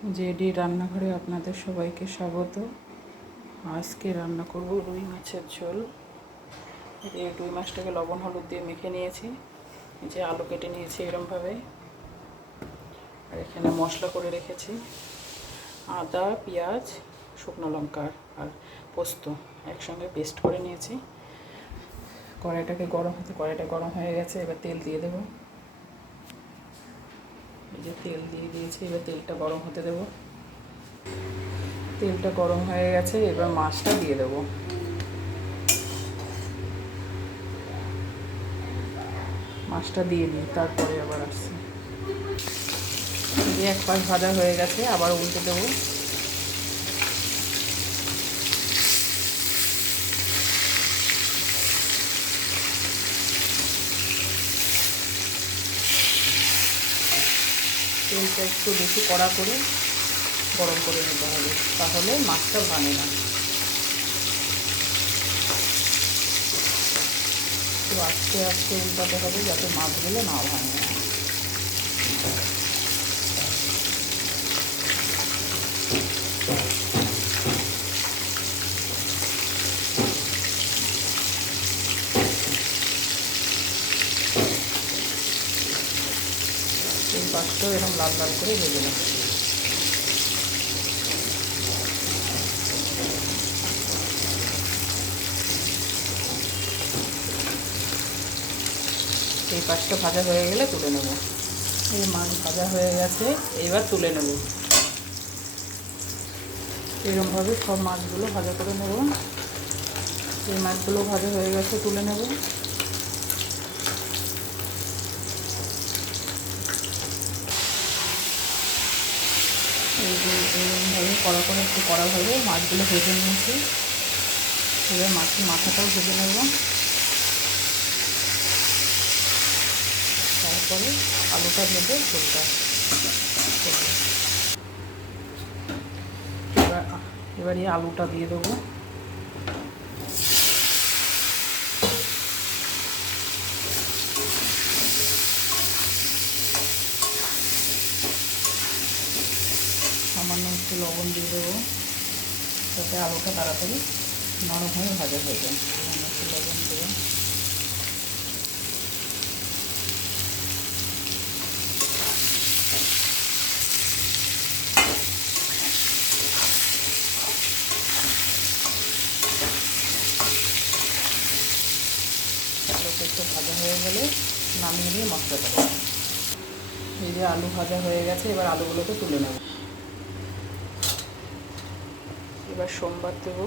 JD রান্নাঘরে আপনাদের সবাইকে স্বাগত। আজকে রান্না করব রুই মাছের ঝোল। এই রুই মাছটাকে লবণ হলুদ দিয়ে মেখে নিয়েছি, যে আলু কেটে নিয়েছি এরমভাবে, আর এখানে মশলা করে রেখেছি আদা, পেঁয়াজ, শুকনো লঙ্কা আর পোস্ত একসঙ্গে পেস্ট করে নিয়েছি। কড়াইটা গরম হয়ে গেছে, এবার তেল দিয়ে দেবো। এই যে তেল দিয়ে দিয়েছি, এবার তেলটা গরম হতে দেবো। তেলটা গরম হয়ে গেছে, এবার মাছটা দিয়ে দেবো। মাছটা দিয়ে দিই, তারপরে আবার আসছি। দিয়ে এক পাশ ভাজা হয়ে গেছে, আবার উল্টে দেবো। তেলটা একটু বেশি কড়া করে গরম করে নিতে হবে, তাহলে মাছটা ভাঙে না। তো আস্তে আস্তে উল্টাতে হবে যাতে মাছগুলো না ভাঙে। এই পাশটাও এরকম লাল লাল করে ভেজে নেব। এই পাশটা ভাজা হয়ে গেলে তুলে নেব। এই মাছ ভাজা হয়ে গেছে, এবার তুলে নেব। এরকমভাবে সব মাছগুলো ভাজা করে নেব। এই মাছগুলো ভাজা হয়ে গেছে, তুলে নেব। এইভাবে কড়া করে একটু কড়াভাবে মাছগুলো ভেজে নিয়েছি। এবার মাছের মাথাটাও ভেজে নেব, তারপরে আলুটা ভেজে ঝোলটা। এবার এই আলুটা দিয়ে দেবো। সামান্য একটু লবণ দিয়ে দেবো, যাতে আলুটা তাড়াতাড়ি নরম হয়ে ভাজা হয়ে যায়। সামান্য একটু লবণ দেবো। আলুটা একটু ভাজা হয়ে গেলে নামিয়ে নিয়ে মশলাটা দেবো। এই যে আলু ভাজা হয়ে গেছে, এবার আলুগুলোকে তুলে নেব। এবার সোমবার দেবো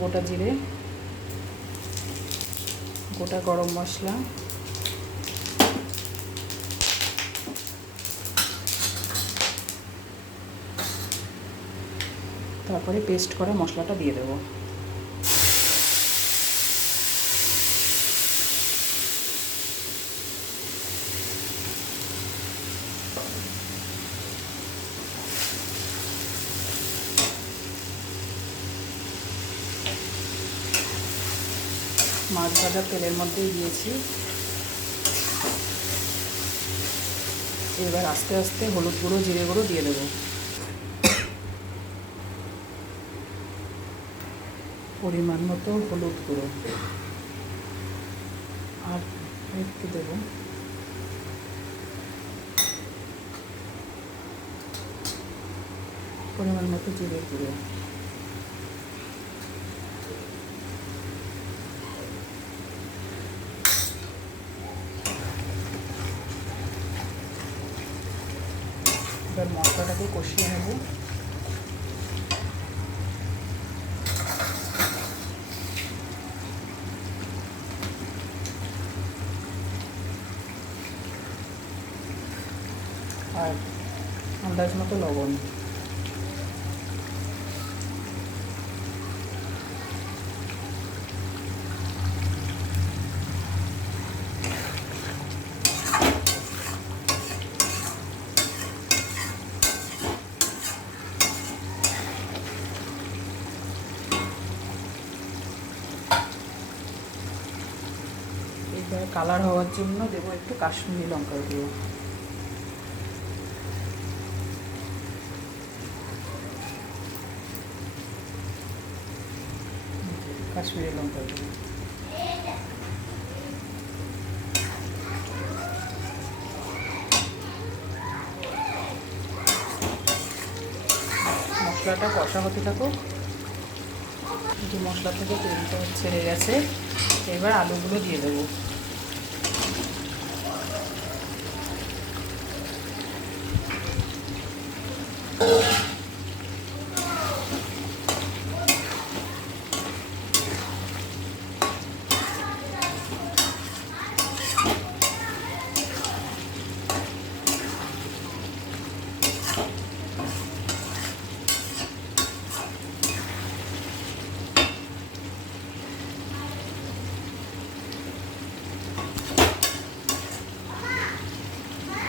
গোটা জিরে, গোটা গরম মশলা, তারপরে পেস্ট করা মশলাটা দিয়ে দেবো। মাছ ভাজা তেলের মধ্যেই দিয়েছি। এবার আস্তে আস্তে হলুদ গুঁড়ো, জিরে গুঁড়ো দিয়ে দেবো। পরিমাণ মতো হলুদ গুঁড়ো আর একটু দেবো। পরিমাণ মতো জিরে গুঁড়ো। এবার মশলাটাকে কষিয়ে নেব। আর আন্দাজ মতো লবণ। এবার কালার হওয়ার জন্য দেবো একটু কাশ্মীরি লঙ্কা গুঁড়ো। কাশ্মীরি লঙ্কা গুঁড়ো। মশলাটা কষা হতে থাকুক। যে মশলা থেকে তেলটা ছেড়ে গেছে, এবার আলুগুলো দিয়ে দেবো।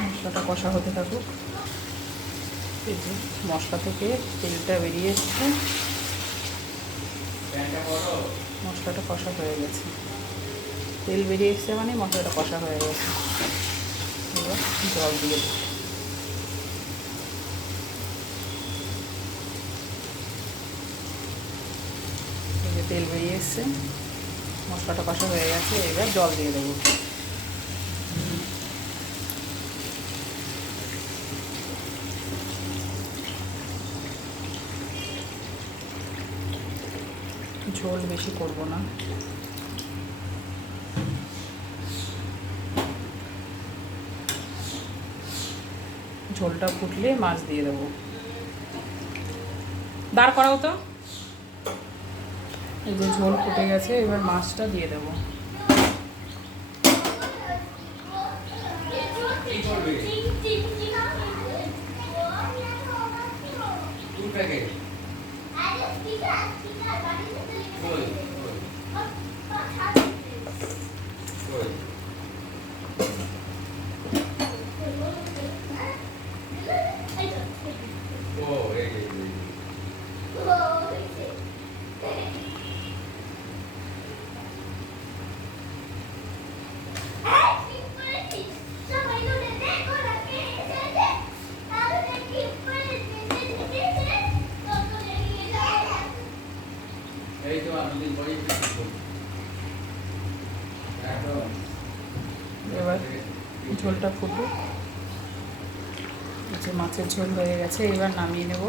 মশলাটা কষা হতে থাকুক। এই যে মশলা থেকে তেলটা বেরিয়ে এসছে, মশলাটা কষা হয়ে গেছে। তেল বেরিয়ে এসছে মানে মশলাটা কষা হয়ে গেছে। এবার জল দিয়ে দেবো। এই যে তেল বেরিয়ে এসছে, মশলাটা কষা হয়ে গেছে, এবার জল দিয়ে দেবো। ঝোল বেশি করব না, ঝোলটা ফুটলে মাছ দিয়ে দেবো। দাঁড় করাও তো। এই যে ঝোল ফুটে গেছে, এবার মাছটা দিয়ে দেবো। এবার ঝোলটা ফুটুক। যে মাছের ঝোল হয়ে গেছে, এবার নামিয়ে নেব।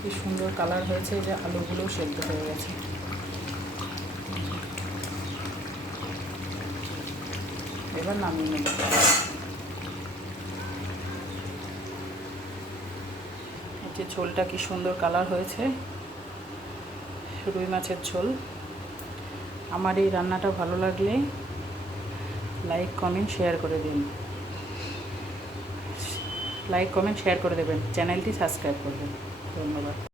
কি সুন্দর কালার হয়েছে, যে আলুগুলোও সেদ্ধ হয়ে গেছে। এবার নামিয়ে নেব। যে ঝোলটা কি সুন্দর কালার হয়েছে, রুই মাছের ঝোল। আমার এই রান্নাটা ভালো লাগলে লাইক কমেন্ট শেয়ার করে দিন। লাইক কমেন্ট শেয়ার করে দেবেন, চ্যানেলটি সাবস্ক্রাইব করবেন। ধন্যবাদ।